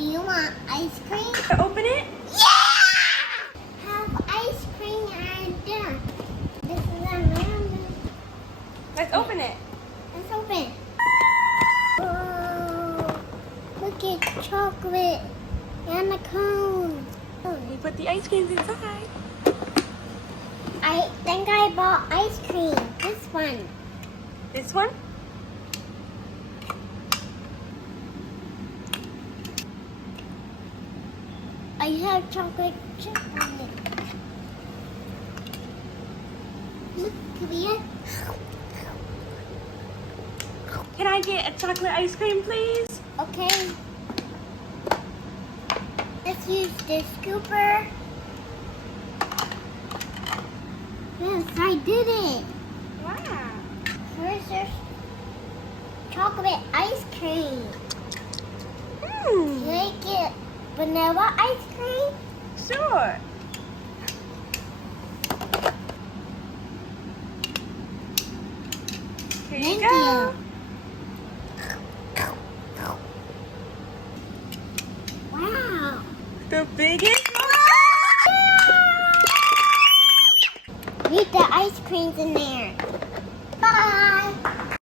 Do you want ice cream? Open it. Yeah! Have ice cream and dinner. This is a man. Let's open it. Let's open. Oh, look at chocolate and a cone. We put the ice creams inside. I think I bought ice cream. This one. This one? I have chocolate chip on it. Look, Kalia. Can I get a chocolate ice cream, please? Okay. Let's use the scooper. Yes, I did it. Wow. Where's your chocolate ice cream? Hmm. Can I get vanilla ice cream? Sure. Here you Thank go. Wow. The biggest. Need the ice creams in there. Bye.